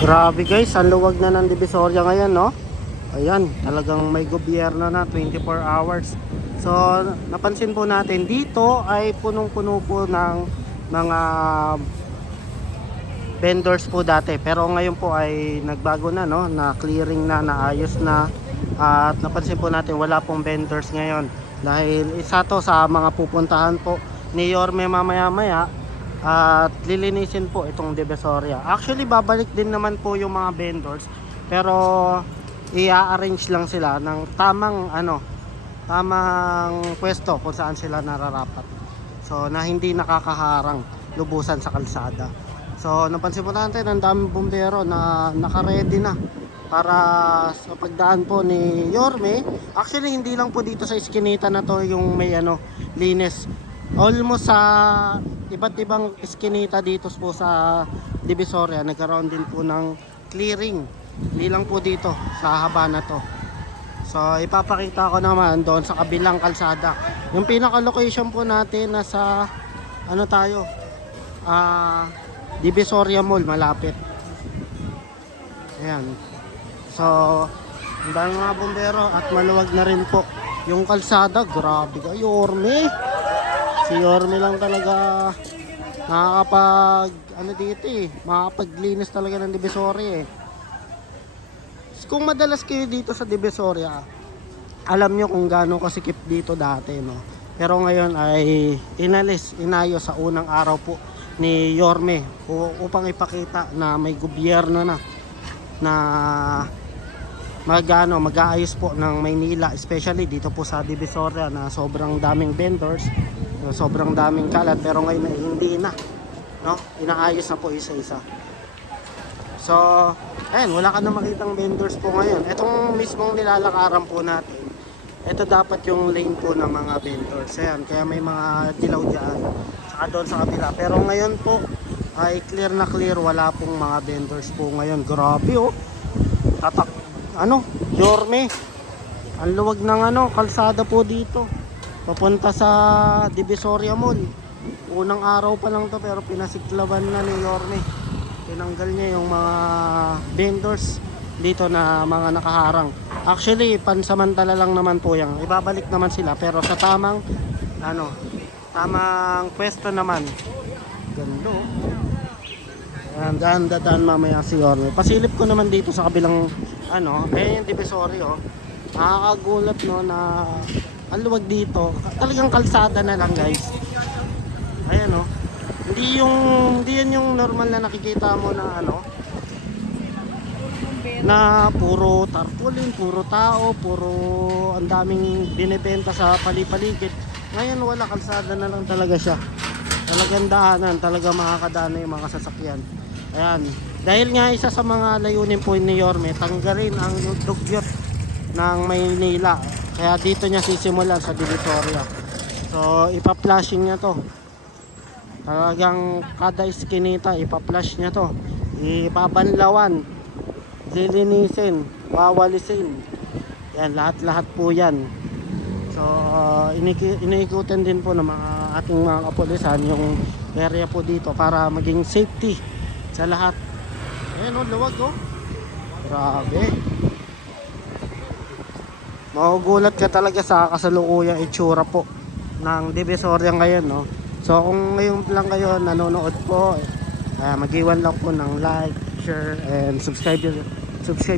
Grabe guys, ang luwag na ng Divisoria ngayon, no? Ayan, talagang may gobyerno na 24 hours. So, napansin po natin dito ay punong-puno po ng mga vendors po dati. Pero ngayon po ay nagbago na, no? Na clearing na, naayos na. At napansin po natin wala pong vendors ngayon. Dahil isa to sa mga pupuntahan po ni Yorme mamaya-maya. At lilinisin po itong Divisoria. Actually babalik din naman po yung mga vendors, pero i-arrange lang sila ng tamang pwesto kung saan sila nararapat, so na hindi nakakaharang lubusan sa kalsada. So napansin po natin ang daming bumbero na naka-ready na para sa pagdaan po ni Yorme. Actually hindi lang po dito sa iskinita na to yung may linis. Almost sa iba't ibang iskinita dito po sa Divisoria nagkaroon din po ng clearing. Hindi lang po dito sa haba na to. So ipapakita ko naman doon sa kabilang kalsada. Yung pinaka location po natin nasa tayo, Divisoria Mall malapit. Ayan. So ang dami mga bombero at maluwag na rin po yung kalsada. Grabe kayo, Yorme. Si Yorme lang talaga nakakapag dito makapaglinis talaga ng Divisoria eh. Kung madalas kayo dito sa Divisoria, alam nyo kung gaano kasikip dito dati, no? Pero ngayon ay inayos sa unang araw po ni Yorme upang ipakita na may gobyerno na mag-aayos po ng Maynila, especially dito po sa Divisoria na sobrang daming vendors, sobrang daming kalat, pero ngayon ay hindi na, no? Inaayos na po isa-isa. So, ayan, wala ka na makitang vendors po ngayon. Itong mismong nilalakaran po natin, ito dapat yung lane po ng mga vendors. Ayan, kaya may mga dilaw dyan, saka doon sa kabila. Pero ngayon po ay clear na clear, wala pong mga vendors po ngayon. Grabe oh, Yorme, ang luwag ng kalsada po dito papunta sa Divisoria Mall. Unang araw pa lang to pero pinasiklaban na ni Yorme. Tinanggal niya yung mga vendors dito na mga nakaharang. Actually pansamantala lang naman po yan, ibabalik naman sila pero sa tamang pwesto naman. Ganda oh. Daan mamaya si Yorme. Pasilip ko naman dito sa kabilang yung Divisoria oh. Nakakagulat no na ang luwag dito. Talagang kalsada na lang guys. Ayan oh. Hindi yan yung normal na nakikita mo na na puro tarpaulin, puro tao, puro ang daming binebenta sa palipaligid. Ngayon wala, kalsada na lang talaga siya. Talagang daanan, talaga makakadaan na yung mga sasakyan. Ayan. Dahil nga isa sa mga layunin po ni Yorme, tanggalin ang dugyot ng Maynila. Kaya dito niya sisimulan sa Divisoria. So ipa-flashing niya to. Talagang kada iskinita ipa-flash niya to. Ipabanlawan, lilinisin, wawalisin. Yan, lahat-lahat po yan. So iniikutan din po ng mga ating mga kapulisan yung area po dito para maging safety sa lahat. Ayan o, luwag o. Grabe. Magugulat ka talaga sa kasalukuyang itsura po ng Divisoria ngayon, no? So kung ngayon lang kayo nanonood po, mag-iwan lang po ng like, share, and subscribe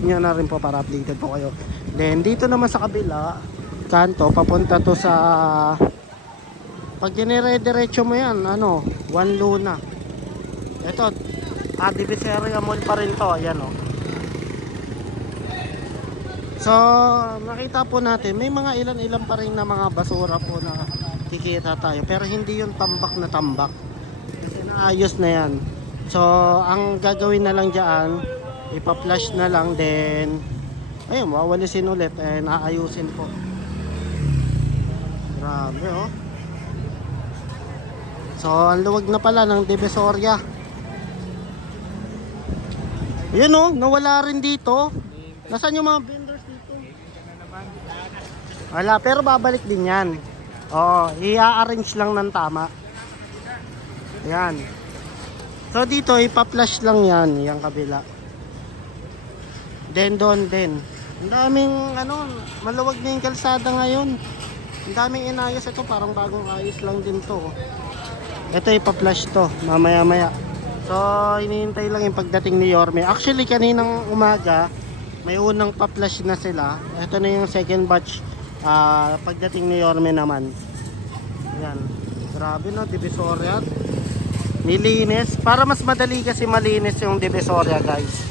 nyo na rin po para updated po kayo. Then dito naman sa kabila kanto, papunta to sa, pag dinire-diretso mo yan, Juan Luna. Ito, Divisoria Mall pa rin to, ayan o. So nakita po natin may mga ilan pa rin na mga basura po na kikita tayo, pero hindi yung tambak na tambak kasi naayos na yan. So ang gagawin na lang dyan, ipa-flash na lang, then ayun, wawalisin ulit and aayusin po. Grabe oh. So ang luwag na pala ng Divisoria. Yun oh, nawala rin dito. Nasaan yung mga vendors dito? Wala, pero babalik din yan. Oo, i-arrange lang ng tama. Ayan. So dito, ipa-flash lang yan, yung kabila. Then doon din. Ang daming ano, maluwag na yung kalsada ngayon. Ang daming inayos ito, parang bagong ayos lang din to. Ito ipa-flash to, mamaya-maya. So, hinihintay lang yung pagdating ni Yorme. Actually, kaninang umaga, may unang pa-flash na sila. Ito na yung second batch. Pagdating ni Yorme naman. Yan. Grabe no, Divisoria. Nilinis. Para mas madali kasi malinis yung Divisoria, guys.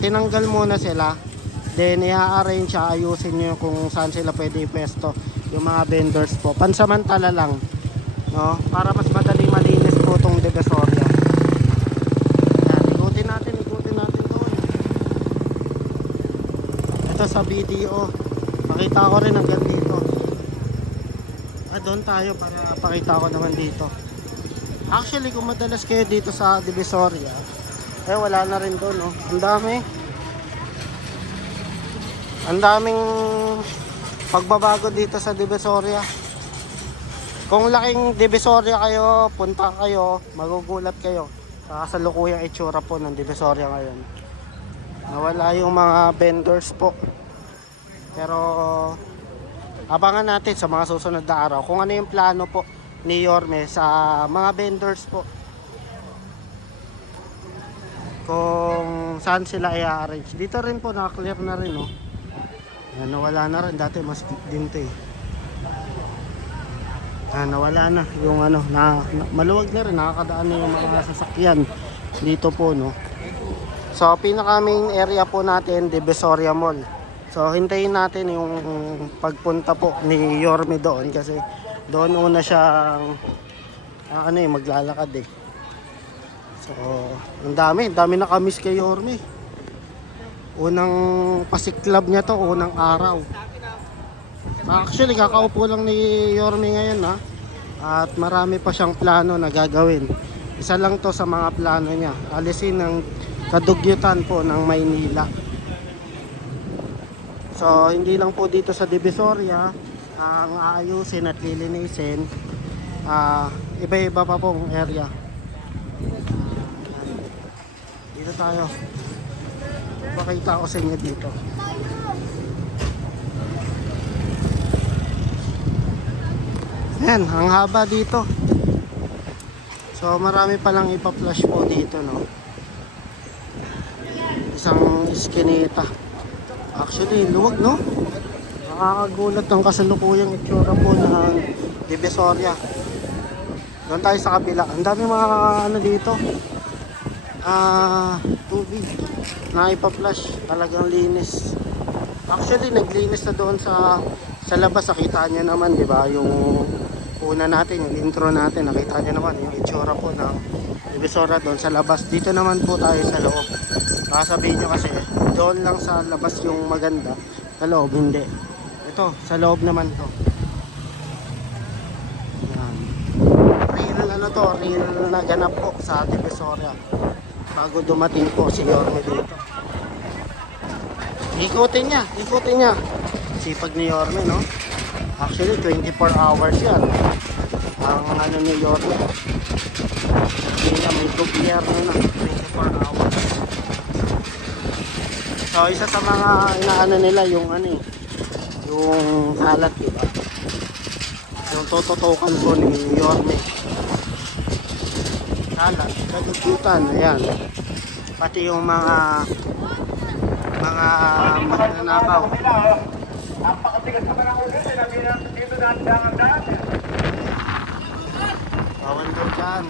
Tinanggal muna sila. Then, i-arrange siya, ayusin nyo kung saan sila pwede ipesto. Yung mga vendors po. Pansamantala lang. No? Para mas madali malinis po itong Divisoria. Yan, ikutin natin doon. Ito sa video. Pakita ko rin hanggang dito. Doon tayo para pakita ko naman dito. Actually, kung madalas kayo dito sa Divisoria, wala na rin doon, no? Ang daming pagbabago dito sa Divisoria. Kung laking Divisoria kayo, punta kayo, magugulat kayo sa kasalukuyang itsura po ng Divisoria ngayon. Nawala yung mga vendors po. Pero abangan natin sa mga susunod na araw kung ano yung plano po ni Yorme sa mga vendors po. Kung saan sila i-arrange. Dito rin po naka-clear na rin, no. Nawala na rin, dati mas din to eh. Nawala na yung ano, maluwag na rin, nakakadaan na yung mga sasakyan dito po, no. So pinaka main area po natin, Divisoria Mall. So hintayin natin yung pagpunta po ni Yorme doon kasi doon una siyang maglalakad eh. So ang dami nakamiss kay Yorme. Unang pasiklab niya to, unang araw. Actually, kakaupo lang ni Yorme ngayon ha. At marami pa siyang plano na gagawin. Isa lang to sa mga plano niya. Alisin ang kadugyutan po ng Maynila. So, hindi lang po dito sa Divisoria ang aayusin at lilinisin. Iba-iba pa pong area. Dito tayo. Pakita ko sa inyo dito. Yan, ang haba dito. So marami palang ipa-flash po dito, no. Isang iskinita. Actually, luwag, no. Nakakagulat ng kasalukuyang itsura po ng Divisoria. Doon tayo sa kabila. Ang dami mga ano dito. Tubig na ipa-flash, talagang linis. Actually naglinis na doon sa labas, nakita niyo naman, di ba? Yung una natin, yung intro natin, nakita niyo naman yung itsura po ng Divisoria doon sa labas. Dito naman po tayo sa loob. Baka sabihin nyo kasi doon lang sa labas yung maganda, sa loob hindi. Ito, sa loob naman to. Yan. Real na ganap po sa Divisoria bago dumating po si Yorme dito. Ikutin niya. Sipag ni Yorme, no? Actually, 24 hours yan. Ang ano ni Yorme. Hindi na may gobyerno na. 24 hours. So, isa sa mga inaano nila yung yung kalat, diba? Yung tututukan po ni Yorme. Kalat, kagugutan, ayan. Pati yung mga magnanakaw. Napakatigas naman ang ulo, sinabi na dito na ang daan. Bawal daw dyan.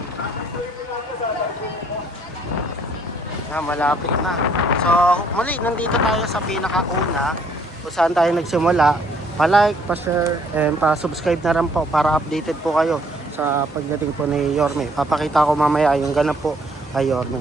Malapit na. So, muli, nandito tayo sa pinakauna kung saan tayo nagsimula. Pa-like, pa-share, and pa-subscribe na rin po para updated po kayo sa pagdating po ni Yorme. Papakita ko mamaya yung ganap po kay Yorme.